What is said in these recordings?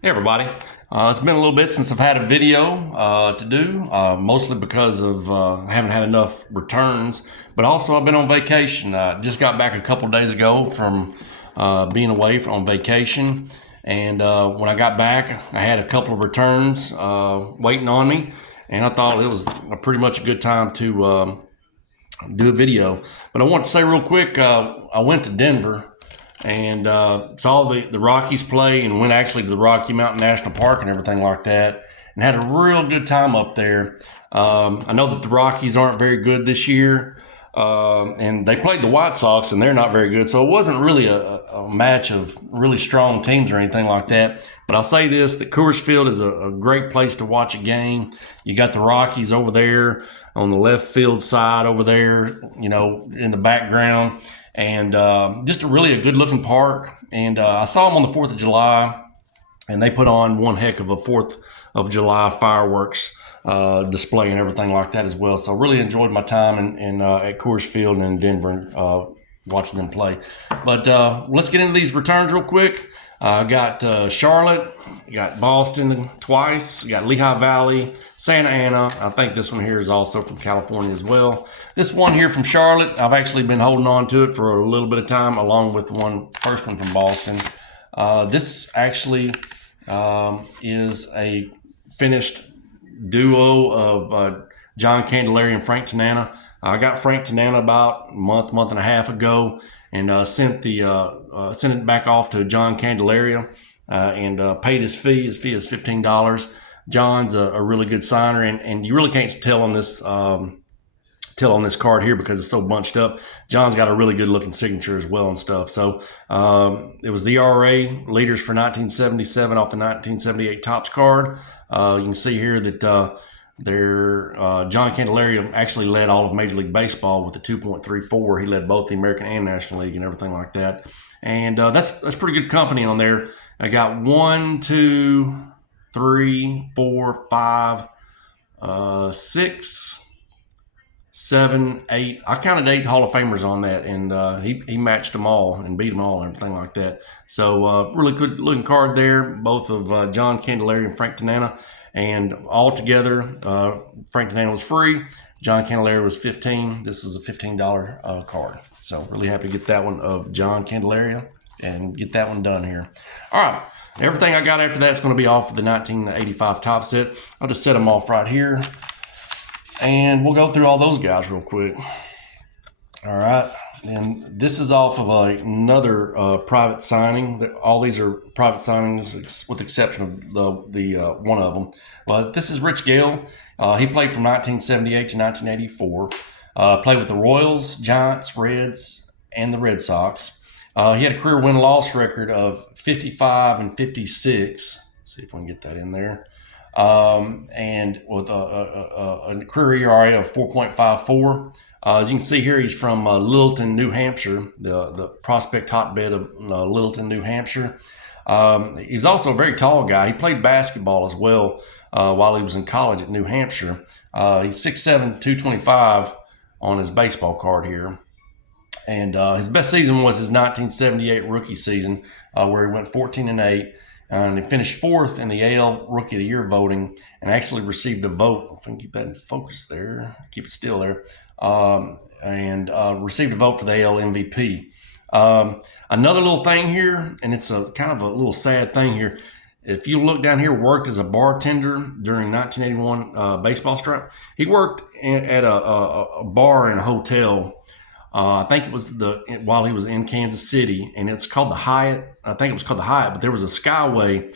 Hey everybody, it's been a little bit since I've had a video to do, mostly because of I haven't had enough returns, but also I've been on vacation. Just got back a couple days ago from being away on vacation, and when I got back, I had a couple of returns waiting on me, and I thought it was pretty much a good time to do a video. But I want to say real quick, I went to Denver and saw the Rockies play and went actually to the Rocky Mountain National Park and everything like that, and had a real good time up there. I know that the Rockies aren't very good this year, and they played the White Sox and they're not very good, so it wasn't really a match of really strong teams or anything like that. But I'll say this, that Coors Field is a great place to watch a game. You got the Rockies over there on the left field side over there, you know, in the background, and just really a good looking park. And I saw them on the 4th of July, and they put on one heck of a 4th of July fireworks display and everything like that as well. So really enjoyed my time at Coors Field and in Denver watching them play. But let's get into these returns real quick. I got Charlotte, got Boston twice, got Lehigh Valley, Santa Ana. I think this one here is also from California as well. This one here from Charlotte, I've actually been holding on to it for a little bit of time, along with the first one from Boston. This actually is a finished duo of John Candelaria and Frank Tanana. I got Frank Tanana about a month and a half ago, and sent it back off to John Candelaria and paid his fee. His fee is $15. John's a really good signer, and you really can't tell on this card here because it's so bunched up. John's got a really good looking signature as well and stuff. So it was the ERA leaders for 1977 off the 1978 Topps card. You can see here that John Candelaria actually led all of Major League Baseball with a 2.34. He led both the American and National League and everything like that. And that's pretty good company on there. I got 1, 2, 3, 4, 5, 6, 7, 8. I counted 8 Hall of Famers on that, and he matched them all and beat them all and everything like that. So really good looking card there, both of John Candelaria and Frank Tanana. And all together, Frank Tanana was free. John Candelaria was $15. This is a $15 card. So really happy to get that one of John Candelaria and get that one done here. All right. Everything I got after that is going to be off of the 1985 Top set. I'll just set them off right here, and we'll go through all those guys real quick. All right. And this is off of another private signing. All these are private signings with the exception of the one of them. But this is Rich Gale. He played from 1978 to 1984. Played with the Royals, Giants, Reds, and the Red Sox. He had a career win-loss record of 55 and 56. Let's see if we can get that in there. And with a career ERA of 4.54. As you can see here, he's from Littleton, New Hampshire, the prospect hotbed of Littleton, New Hampshire. He's also a very tall guy. He played basketball as well while he was in college at New Hampshire. He's 6'7", 225 on his baseball card here. And his best season was his 1978 rookie season, where he went 14-8. And he finished 4th in the AL Rookie of the Year voting, and actually received a vote. If I can keep that in focus there, keep it still there, and received a vote for the AL MVP. Another little thing here, and it's a kind of a little sad thing here. If you look down here, worked as a bartender during 1981 baseball strike. He worked at a bar in a hotel. I think it was while he was in Kansas City, and it's called the Hyatt. I think it was called the Hyatt, but there was a Skyway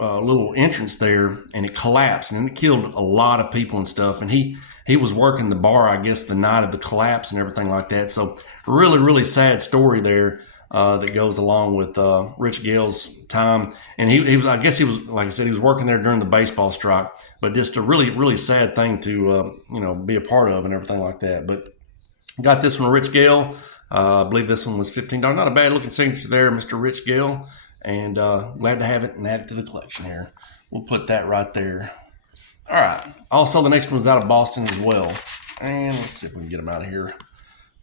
little entrance there, and it collapsed, and it killed a lot of people and stuff. And he was working the bar, I guess, the night of the collapse and everything like that. So really, really sad story there that goes along with Rich Gale's time. And he was, I guess he was, like I said, he was working there during the baseball strike, but just a really, really sad thing to be a part of and everything like that. But got this one, Rich Gale. I believe this one was $15. Not a bad looking signature there, Mr. Rich Gale. And glad to have it and add it to the collection here. We'll put that right there. All right. Also, the next one's out of Boston as well. And let's see if we can get them out of here.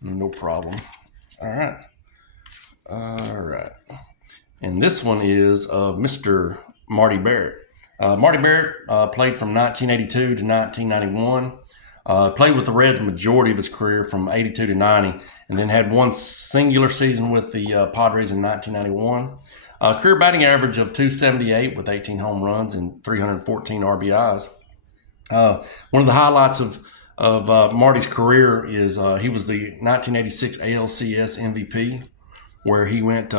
No problem. All right. And this one is of Mr. Marty Barrett. Marty Barrett played from 1982 to 1991. Played with the Reds majority of his career from 82 to 90, and then had one singular season with the Padres in 1991. Career batting average of 278 with 18 home runs and 314 RBIs. One of the highlights of Marty's career is he was the 1986 ALCS MVP, where he went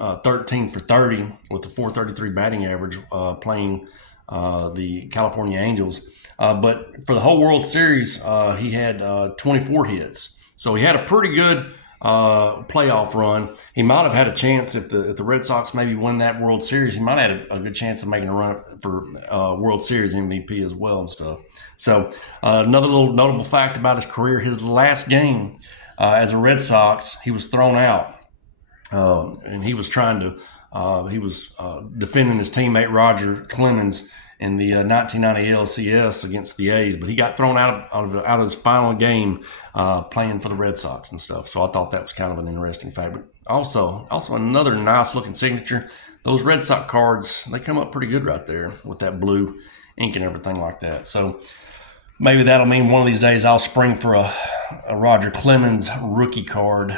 13 for 30 with a 433 batting average playing the California Angels. But for the whole World Series, he had 24 hits. So he had a pretty good playoff run. He might have had a chance if the Red Sox maybe win that World Series. He might have had a good chance of making a run for World Series MVP as well and stuff. So another little notable fact about his career: his last game as a Red Sox, he was thrown out, and he was trying to defending his teammate Roger Clemens in the 1990 LCS against the A's, but he got thrown out of his final game playing for the Red Sox and stuff. So I thought that was kind of an interesting fact. But also another nice looking signature. Those Red Sox cards, they come up pretty good right there with that blue ink and everything like that. So maybe that'll mean one of these days I'll spring for a Roger Clemens rookie card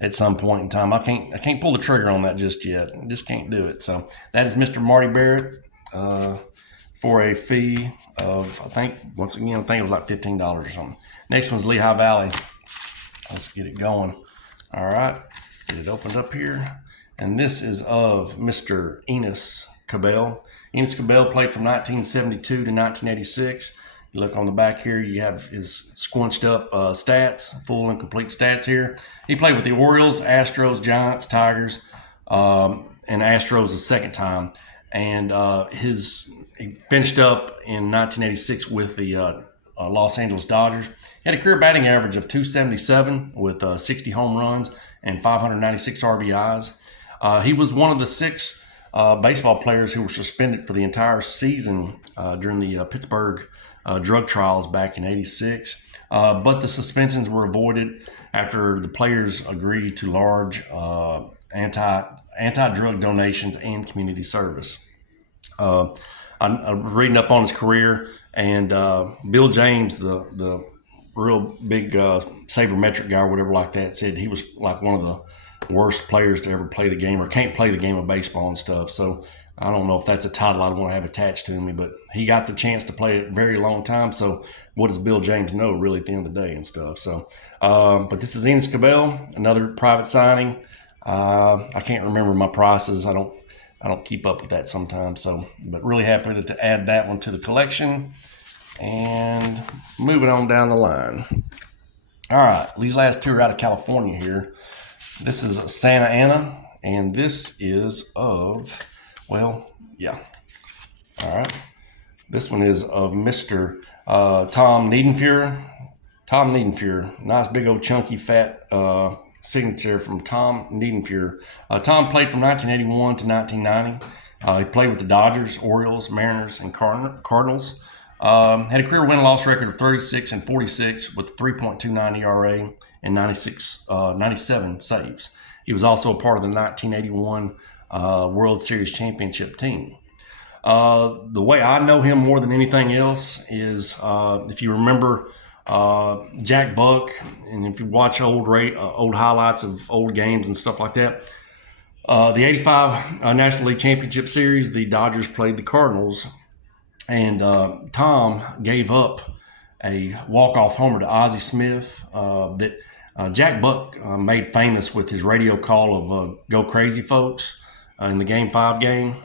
at some point in time. I can't pull the trigger on that just yet. I just can't do it. So that is Mr. Marty Barrett for a fee of, I think it was like $15 or something. Next one's Lehigh Valley. Let's get it going. All right, get it opened up here. And this is of Mr. Enos Cabell. Enos Cabell played from 1972 to 1986. You look on the back here, you have his squinched up stats, full and complete stats here. He played with the Orioles, Astros, Giants, Tigers, and Astros the second time. And he finished up in 1986 with the Los Angeles Dodgers. He had a career batting average of 277 with 60 home runs and 596 RBIs. He was one of the 6 baseball players who were suspended for the entire season during the Pittsburgh drug trials back in '86. But the suspensions were avoided after the players agreed to large anti-drug donations and community service. I'm reading up on his career, and Bill James, the real big sabermetric guy or whatever like that, said he was like one of the worst players to ever play the game or can't play the game of baseball and stuff. So I don't know if that's a title I'd want to have attached to me, but he got the chance to play a very long time. So what does Bill James know really at the end of the day and stuff? So, but this is Enos Cabell, another private signing. I can't remember my prices. I don't keep up with that sometimes. So, but really happy to add that one to the collection. And moving on down the line. All right, these last 2 are out of California here. This is Santa Ana, and this is of, well, yeah. All right. This one is of Mr. Tom Niedenfuhr. Tom Niedenfuhr, nice big old chunky fat signature from Tom Niedenfuhr. Tom played from 1981 to 1990. He played with the Dodgers, Orioles, Mariners, and Cardinals. Had a career win-loss record of 36 and 46 with 3.29 ERA and 97 saves. He was also a part of the 1981 World Series championship team. The way I know him more than anything else is if you remember Jack Buck, and if you watch old highlights of old games and stuff like that, the 85 National League Championship Series, the Dodgers played the Cardinals, and Tom gave up a walk-off homer to Ozzie Smith that Jack Buck made famous with his radio call of "Go Crazy, Folks" in the Game 5 game.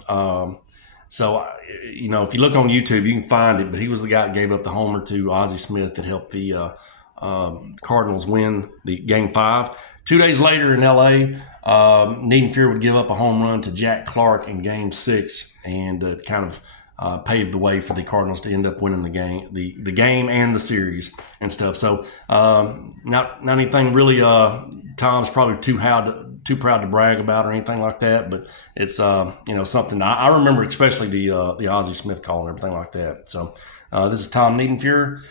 So, if you look on YouTube, you can find it, but he was the guy that gave up the homer to Ozzie Smith that helped the Cardinals win the Game 5. 2 days later in L.A., Niedenfuhr would give up a home run to Jack Clark in Game 6 and kind of paved the way for the Cardinals to end up winning the game and the series and stuff. So not anything really Tom's probably too proud to brag about or anything like that, but it's something I remember, especially the Ozzie Smith call and everything like that. So this is Tom Niedenfuhr,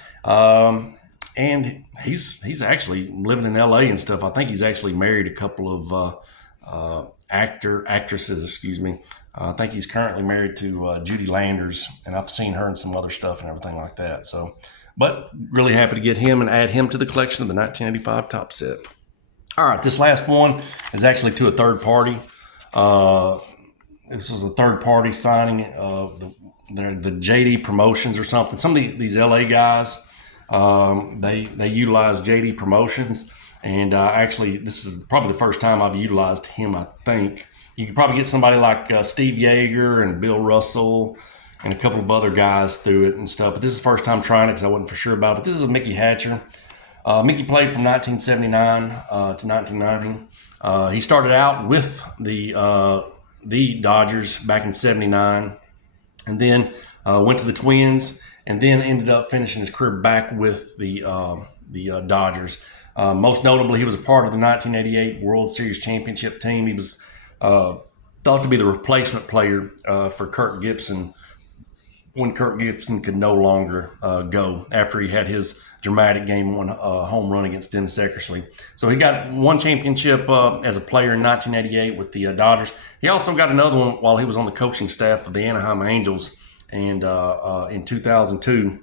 and he's actually living in LA and stuff. I think he's actually married a couple of actresses, excuse me. I think he's currently married to Judy Landers, and I've seen her in some other stuff and everything like that. So, but really happy to get him and add him to the collection of the 1985 Topps set. All right, this last one is actually to a third party. This was a third party signing of the JD Promotions or something. Some of these LA guys, they utilize JD Promotions. And actually, this is probably the first time I've utilized him, I think. You could probably get somebody like Steve Yeager and Bill Russell and a couple of other guys through it and stuff. But this is the first time trying it because I wasn't for sure about it. But this is a Mickey Hatcher. Mickey played from 1979 to 1990. He started out with the Dodgers back in '79, and then went to the Twins, and then ended up finishing his career back with the Dodgers. Most notably, he was a part of the 1988 World Series championship team. He was thought to be the replacement player for Kirk Gibson when Kirk Gibson could no longer go after he had his dramatic Game 1 home run against Dennis Eckersley. So he got one championship as a player in 1988 with the Dodgers. He also got another one while he was on the coaching staff of the Anaheim Angels, and in 2002.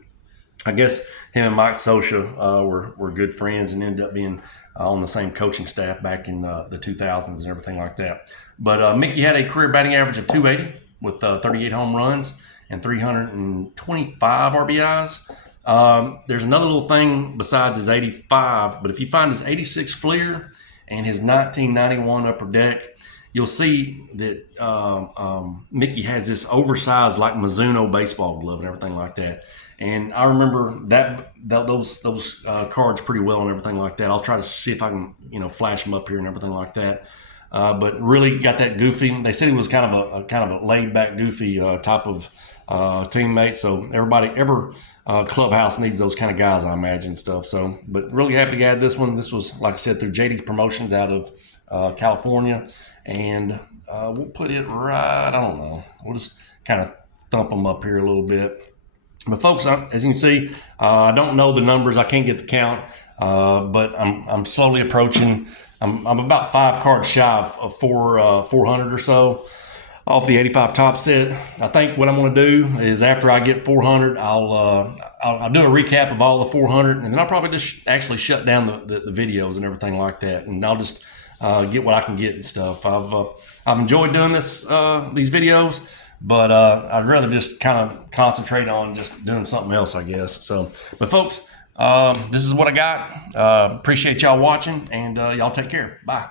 I guess him and Mike Scioscia were good friends and ended up being on the same coaching staff back in the 2000s and everything like that. But Mickey had a career batting average of 280 with 38 home runs and 325 RBIs. There's another little thing besides his 85, but if you find his 86 Fleer and his 1991 Upper Deck, you'll see that Mickey has this oversized like Mizuno baseball glove and everything like that. And I remember those cards pretty well and everything like that. I'll try to see if I can flash them up here and everything like that. But really got that goofy. They said he was kind of a laid back, goofy type of teammate. So every clubhouse needs those kind of guys, I imagine, stuff. So, but really happy to add this one. This was, like I said, through JD Promotions out of California, and we'll put it right. I don't know. We'll just kind of thump them up here a little bit. But folks, as you can see, I don't know the numbers. I can't get the count, but I'm slowly approaching. I'm about 5 cards shy of 400 or so off the 85 Topps set. I think what I'm going to do is after I get 400, I'll do a recap of all the 400, and then I'll probably just actually shut down the videos and everything like that, and I'll just get what I can get and stuff. I've enjoyed doing these videos. But I'd rather just kind of concentrate on just doing something else, I guess. So, but folks, this is what I got. Appreciate y'all watching, and y'all take care. Bye.